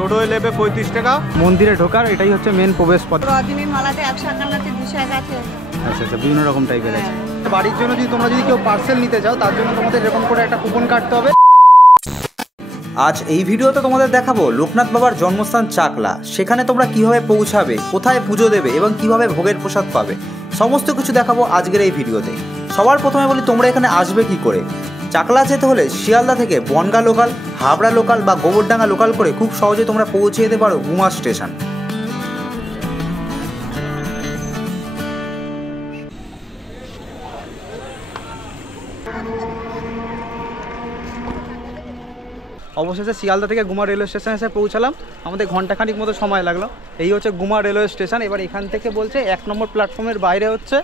টোটোয় নেবে 35 টাকা। মন্দিরে ঢোকার এটাই হচ্ছে মেন প্রবেশ পথ। রজনীর মালাতে 151 আছে, 200 আছে। আচ্ছা আচ্ছা, বিভিন্ন রকম টাইপের আছে। বাড়ির জন্য যদি তোমরা কেউ পার্সেল নিতে চাও তার জন্য তোমাদের এরকম করে একটা কুপন কাটতে হবে। আজ এই ভিডিওতে তোমাদের দেখাবো লোকনাথ বাবার জন্মস্থান চাকলা। সেখানে তোমরা কিভাবে পৌঁছাবে, কোথায় পুজো দেবে এবং কিভাবে ভোগের প্রসাদ পাবে, সমস্ত কিছু দেখাবো আজকের এই ভিডিওতে। সবার প্রথমে বলি তোমরা এখানে আসবে কি করে। চাকলা যেতে হলে শিয়ালদা থেকে বনগাঁ লোকাল, হাবড়া লোকাল বা গোবরডাঙ্গা লোকাল করে খুব সহজে তোমরা পৌঁছে যেতে পারো গুমা স্টেশন। অবশেষে শিয়ালদা থেকে গুমা রেলওয়ে স্টেশনে এসে পৌঁছালাম। আমাদের ঘন্টাখানিক মতো সময় লাগলো। এই হচ্ছে গুমা রেলওয়ে স্টেশন। এবার এখান থেকে বলছে 1 নম্বর প্ল্যাটফর্মের বাইরে হচ্ছে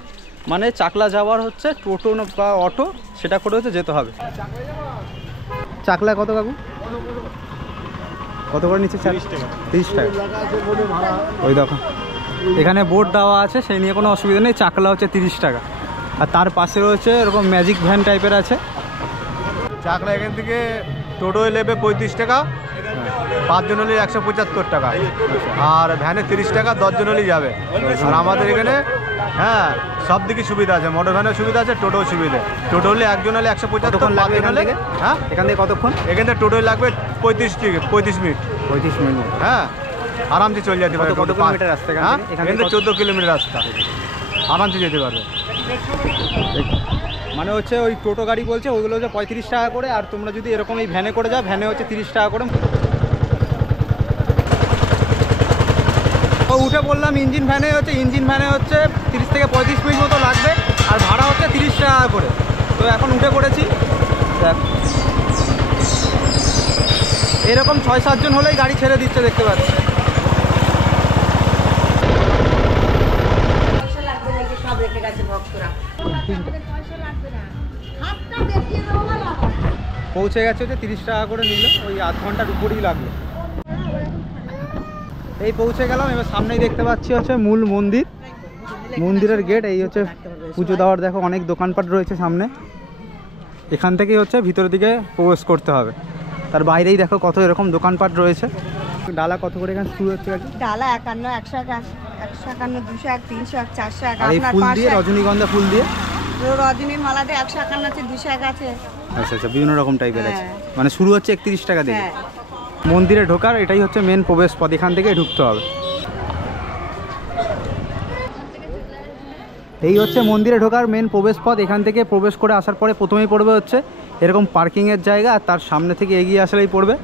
মানে চাকলা যাওয়ার হচ্ছে টোটো বা অটো, সেটা করে হচ্ছে যেতে হবে। চাকলা কত কাকু? কত করে নিচ্ছে? 30 টাকা। 30 টাকা। ওই দেখো এখানে বোর্ড দেওয়া আছে, সেই নিয়ে কোনো অসুবিধা নেই। চাকলা হচ্ছে 30 টাকা। আর তার পাশে রয়েছে এরকম ম্যাজিক ভ্যান টাইপের আছে। চাকলা এখান থেকে টোটোয় নেবে 35 টাকা, 5 জন হলে 175 টাকা, আর ভ্যানে 30 টাকা, 10 জন হলেই যাবে। আর আমাদের এখানে হ্যাঁ সব দিকে সুবিধা আছে, মোটর ভ্যানের সুবিধা আছে, টোটোও সুবিধা। টোটো হলে 1 জন হলে 175 লাগবে এখান থেকে। হ্যাঁ এখান থেকে কতক্ষণ? এখান থেকে টোটোয় লাগবে 35 মিনিট। 35 মিনিট। হ্যাঁ আরামসে চলে যেতে পারবে। কত কিলোমিটার রাস্তা? হ্যাঁ এখান থেকে 14 কিলোমিটার রাস্তা, আরামসে যেতে পারবে। মানে হচ্ছে ওই টোটো গাড়ি বলছে ওইগুলো হচ্ছে 35 টাকা করে, আর তোমরা যদি এরকম এই ভ্যানে করে যাও ভ্যানে হচ্ছে 30 টাকা করে। উঠে বললাম ইঞ্জিন ভ্যানে হচ্ছে 30 থেকে 35 মিনিট মতো লাগবে, আর ভাড়া হচ্ছে 30 টাকা করে। তো এখন উঠে পড়েছি। এরকম 6-7 জন হলেই গাড়ি ছেড়ে দিচ্ছে, দেখতে পাচ্ছি। পৌঁছে গেছে হচ্ছে 30 টাকা করে নিল, ওই আধ ঘন্টার উপরেই লাগলো। এই পৌঁছে গেলাম। এবার সামনেই দেখতে পাচ্ছি হচ্ছে মূল মন্দির, মন্দিরের গেট। এই হচ্ছে পুজো দেওয়ার দেখো অনেক দোকানপাট রয়েছে সামনে। এখান থেকেই হচ্ছে ভিতরের দিকে প্রবেশ করতে হবে। তার বাইরেই দেখো কত এরকম দোকানপাট রয়েছে। ডালা কত করে এখানে শুরু হচ্ছে? ডালা 51, 151, 200, 300, 400। আর এই ফুল দিয়ে, রজনীগন্ধা ফুল দিয়ে রজনীর মালাতে 151 আছে, 200 আছে। আচ্ছা আচ্ছা, বিভিন্ন রকম টাইপের আছে। মানে শুরু হচ্ছে 31 টাকা দিয়ে। মন্দিরে ঢোকার এটাই হচ্ছে মেন প্রবেশ পথ, এখান থেকে ঢুকতে হবে। এই হচ্ছে মন্দিরে ঢোকার মেন প্রবেশ পথ। এখান থেকে প্রবেশ করে আসার পরে প্রথমেই পড়বে হচ্ছে এরকম পার্কিংয়ের জায়গা, আর তার সামনে থেকে এগিয়ে আসলেই পড়বে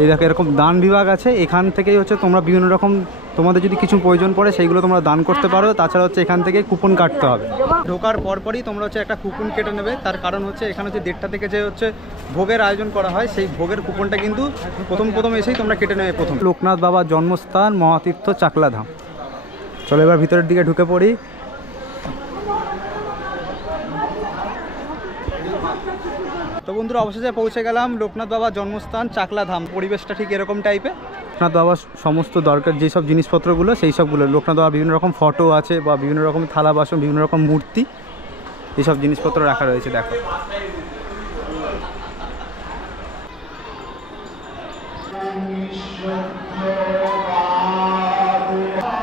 এই দেখো এরকম দান বিভাগ আছে। এখান থেকেই হচ্ছে তোমরা বিভিন্ন রকম তোমাদের যদি কিছু প্রয়োজন পড়ে সেইগুলো তোমরা দান করতে পারো। তাছাড়া হচ্ছে এখান থেকে কুপন কাটতে হবে। ঢোকার পরপরই তোমরা হচ্ছে একটা কুপন কেটে নেবে। তার কারণ হচ্ছে এখানে হচ্ছে 1:30টা থেকে যে হচ্ছে ভোগের আয়োজন করা হয়, সেই ভোগের কুপনটা কিন্তু প্রথম এসেই তোমরা কেটে নেবে। প্রথম লোকনাথ বাবার জন্মস্থান মহাতীর্থ চাকলা ধাম। চলো এবার ভিতরের দিকে ঢুকে পড়ি। তো বন্ধুরা অবশেষে পৌঁছে গেলাম লোকনাথ বাবার জন্মস্থান চাকলা ধাম। পরিবেশটা ঠিক এরকম টাইপের। লোকনাথ বাবার সমস্ত দরকার যেসব জিনিসপত্রগুলো সেই সবগুলো, লোকনাথ বাবার বিভিন্ন রকম ফটো আছে বা বিভিন্ন রকম থালা বাসন, বিভিন্ন রকম মূর্তি, এইসব জিনিসপত্র রাখা রয়েছে। দেখো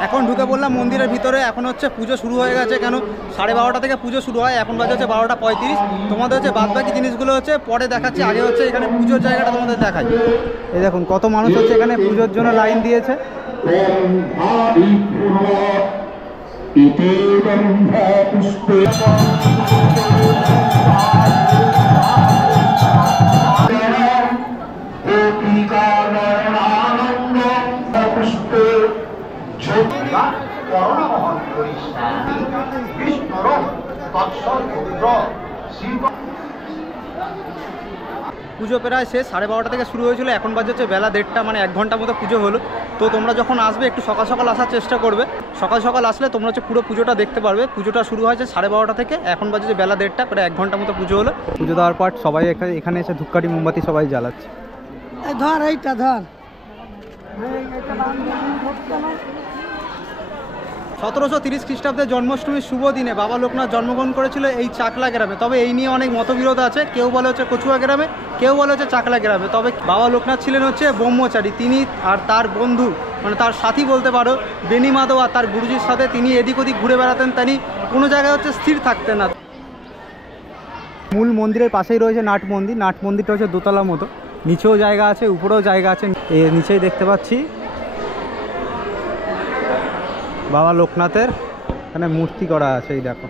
এখন ঢুকে পড়লাম মন্দিরের ভিতরে। এখন হচ্ছে পুজো শুরু হয়ে গেছে, কেন 12:30 থেকে পুজো শুরু হয়, এখন বাজে হচ্ছে 12:35। তোমাদের হচ্ছে বাদবাকি জিনিসগুলো হচ্ছে পরে দেখাচ্ছি। আগে হচ্ছে এখানে পুজোর জায়গাটা তোমাদের দেখাই। এই দেখুন কত মানুষ হচ্ছে এখানে পুজোর জন্য লাইন দিয়েছে। পুজো প্রায় শেষ, 12:30 থেকে শুরু হয়েছিল, এখন বাজে হচ্ছে বেলা 1:30, মানে 1 ঘন্টা মতো পুজো হলো। তো তোমরা যখন আসবে একটু সকাল সকাল আসার চেষ্টা করবে। সকাল সকাল আসলে তোমরা হচ্ছে পুরো পুজোটা দেখতে পারবে। পুজোটা শুরু হয়েছে 12:30 থেকে, এখন বাজে যে বেলা 1:30, প্রায় 1 ঘন্টা মতো পুজো হলো। পুজো দেওয়ার পর সবাই এখানে এসে ধূপকাঠি মোমবাতি সবাই জ্বালাচ্ছে। ধর এইটা ধর। 1730 খ্রিস্টাব্দে জন্মাষ্টমীর শুভ দিনে বাবা লোকনাথ জন্মগ্রহণ করেছিল এই চাকলা গ্রামে। তবে এই নিয়ে অনেক মতবিরোধ আছে, কেউ বলে হচ্ছে কচুয়া গ্রামে, কেউ বলে হচ্ছে চাকলা গ্রামে। তবে বাবা লোকনাথ ছিলেন হচ্ছে ব্রহ্মচারী, তিনি আর তার বন্ধু মানে তার সাথী বলতে পারো বেনি মাধব আর তার গুরুজির সাথে তিনি এদিক ওদিক ঘুরে বেড়াতেন, তিনি কোনো জায়গায় হচ্ছে স্থির থাকতেন না। মূল মন্দিরের পাশেই রয়েছে নাট মন্দির। নাট মন্দিরটা হচ্ছে দোতলা মতো, নিচেও জায়গা আছে উপরেও জায়গা আছে। এর নিচেই দেখতে পাচ্ছি বাবা লোকনাথের এখানে মূর্তি করা আছে, এই দেখো।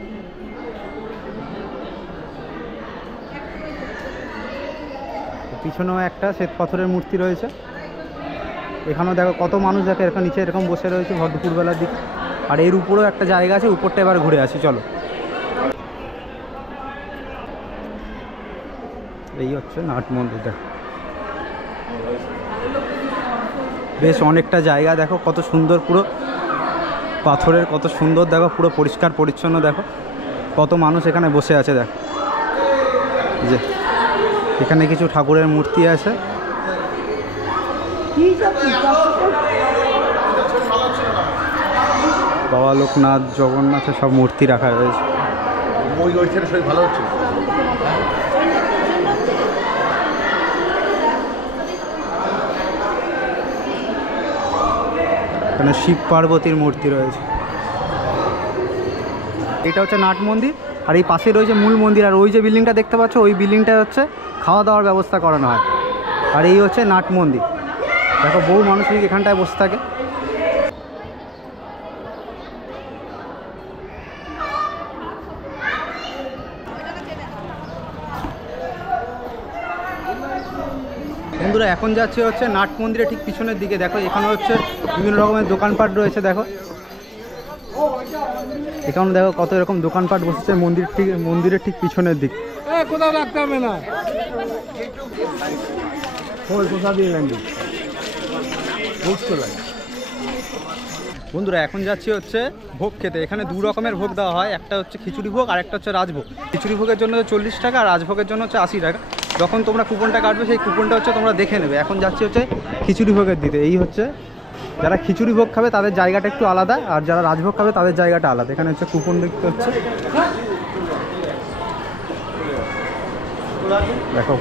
পিছনেও একটা শ্বেত পাথরের মূর্তি রয়েছে। এখানেও দেখো কত মানুষ দেখে এরকম নিচে এরকম বসে রয়েছে ভর দুপুরবেলার দিকে। আর এর উপরেও একটা জায়গা আছে, উপরটা এবার ঘুরে আসি চলো। এই হচ্ছে নাট মন্দির, দেখো বেশ অনেকটা জায়গা, দেখো কত সুন্দর, পুরো পাথরের কত সুন্দর, দেখো পুরো পরিষ্কার পরিচ্ছন্ন, দেখো কত মানুষ এখানে বসে আছে। দেখো যে এখানে কিছু ঠাকুরের মূর্তি আছে। বাবা লোকনাথ, জগন্নাথের সব মূর্তি রাখা রয়েছে। ভালো হচ্ছে। এখানে শিব পার্বতীর মূর্তি রয়েছে। এটা হচ্ছে নাট মন্দির, আর এই পাশে রয়েছে মূল মন্দির। আর ওই যে বিল্ডিংটা দেখতে পাচ্ছ, ওই বিল্ডিংটা হচ্ছে খাওয়া দাওয়ার ব্যবস্থা করানো হয়। আর এই হচ্ছে নাট মন্দির। দেখো বহু মানুষ এখানটায় বসে থাকে। বন্ধুরা এখন যাচ্ছে হচ্ছে নাট মন্দিরের ঠিক পিছনের দিকে। দেখো এখানে হচ্ছে বিভিন্ন রকমের দোকানপাট রয়েছে। দেখো এখানে দেখো কত এরকম দোকানপাট বসেছে মন্দিরের ঠিক পিছনের দিক। কোথাও রাখতে হবে না। বন্ধুরা এখন যাচ্ছি হচ্ছে ভোগ খেতে। এখানে দু রকমের ভোগ দেওয়া হয়, একটা হচ্ছে খিচুড়ি ভোগ আর একটা হচ্ছে রাজভোগ। খিচুড়ি ভোগের জন্য 40 টাকা আর রাজভোগের জন্য হচ্ছে 80 টাকা। যখন তোমরা কুপনটা কাটবে সেই কুপনটা হচ্ছে তোমরা দেখে নেবে। এখন যাচ্ছি হচ্ছে খিচুড়ি ভোগের দিতে। এই হচ্ছে যারা খিচুড়ি ভোগ খাবে তাদের জায়গাটা একটু আলাদা, আর যারা রাজভোগ খাবে তাদের জায়গাটা আলাদা। এখানে হচ্ছে কুপন দেখতে হচ্ছে, দেখো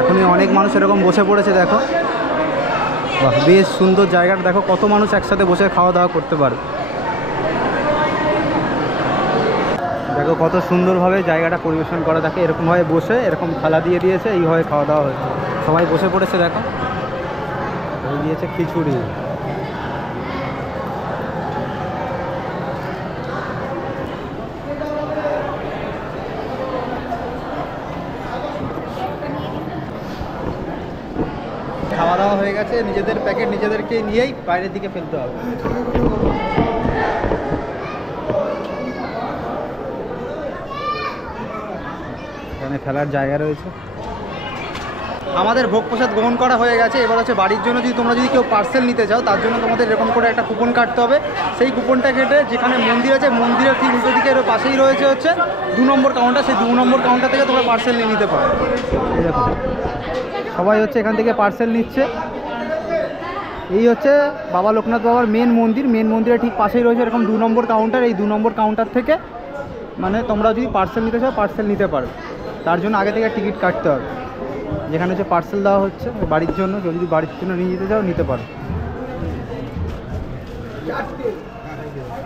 এখনই অনেক মানুষ এরকম বসে পড়েছে। দেখো বাহ, বেশ সুন্দর জায়গাটা, দেখো কত মানুষ একসাথে বসে খাওয়া দাওয়া করতে পারে। দেখো কত সুন্দরভাবে জায়গাটা পরিবেশন করা থাকে। এরকমভাবে বসে এরকম থালা দিয়ে দিয়েছে, এইভাবে খাওয়া দাওয়া হচ্ছে। সবাই বসে পড়েছে, দেখো দিয়েছে খিচুড়ি। খাওয়া দাওয়া হয়ে গেছে, নিজেদের প্যাকেট নিজেদেরকে নিয়েই বাইরের দিকে ফেলতে হবে। এখানে ফেলার জায়গা রয়েছে। আমাদের ভোগ প্রসাদ গ্রহণ করা হয়ে গেছে। এবার হচ্ছে বাড়ির জন্য তোমরা যদি কেউ পার্সেল নিতে চাও, তার জন্য তোমাদের এরকম করে একটা কুপন কাটতে হবে। সেই কুপনটা কেটে যেখানে মন্দির আছে, মন্দিরের ঠিক উল্টো দিকে এর পাশেই রয়েছে হচ্ছে 2 নম্বর কাউন্টার। সেই 2 নম্বর কাউন্টার থেকে তোমরা পার্সেল নিয়ে নিতে পারো। দেখো সবাই হচ্ছে এখান থেকে পার্সেল নিচ্ছে। এই হচ্ছে বাবা লোকনাথ বাবার মেন মন্দির। মেন মন্দিরের ঠিক পাশেই রয়েছে এরকম 2 নম্বর কাউন্টার। এই 2 নম্বর কাউন্টার থেকে মানে তোমরা যদি পার্সেল নিতে চাও পার্সেল নিতে পারো। তার জন্য আগে থেকে টিকিট কাটতে হবে। যেখানে হচ্ছে পার্সেল দেওয়া হচ্ছে বাড়ির জন্য, যদি বাড়ির জন্য নিয়ে যেতে চাও নিতে পারো।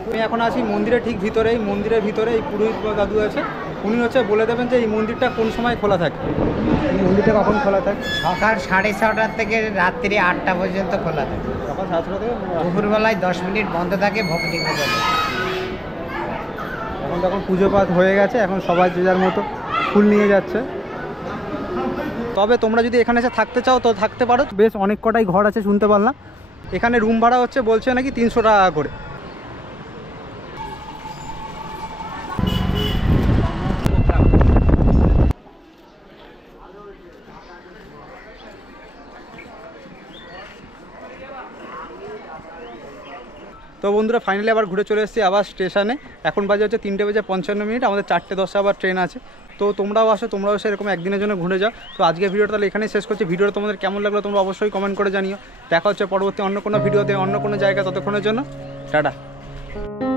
আমি এখন আছি মন্দিরের ঠিক ভিতরে। এই মন্দিরের ভিতরে এই পুরোহিত দাদু আছে, উনি হচ্ছে বলে দেবেন যে এই মন্দিরটা কোন সময় খোলা থাকে। এই মন্দিরটা কখন খোলা থাকে? সকাল 6:30 থেকে রাত্রি 8টা পর্যন্ত খোলা থাকে। সকাল 7টা থেকে দুপুরবেলায় 10 মিনিট বন্ধ থাকে ভোগ দিতে যাবে। এখন তখন পুজো পাঠ হয়ে গেছে, এখন সবাই যে যার মতো ফুল নিয়ে যাচ্ছে। তবে তোমরা যদি এখানে এসে থাকতে চাও তো থাকতে পারো। বেশ অনেক কটাই ঘর আছে শুনতে পারলাম। এখানে রুম ভাড়া হচ্ছে বলছে নাকি 300 টাকা করে। তো বন্ধুরা ফাইনালি আবার ঘুরে চলে এসেছি আবার স্টেশনে। এখন বাজে হচ্ছে 3:55। আমাদের 4:10 আবার ট্রেন আছে। তো তোমরাও আসো, তোমরাও সেরকম একদিনের জন্য ঘুরে যাও। তো আজকের ভিডিওটা তাহলে এখানেই শেষ করছি। ভিডিওটা তোমাদের কেমন লাগলো তোমরা অবশ্যই কমেন্ট করে জানিও। দেখা হচ্ছে পরবর্তী অন্য কোনো ভিডিওতে অন্য কোনো জায়গা। ততক্ষণের জন্য টাটা। আছে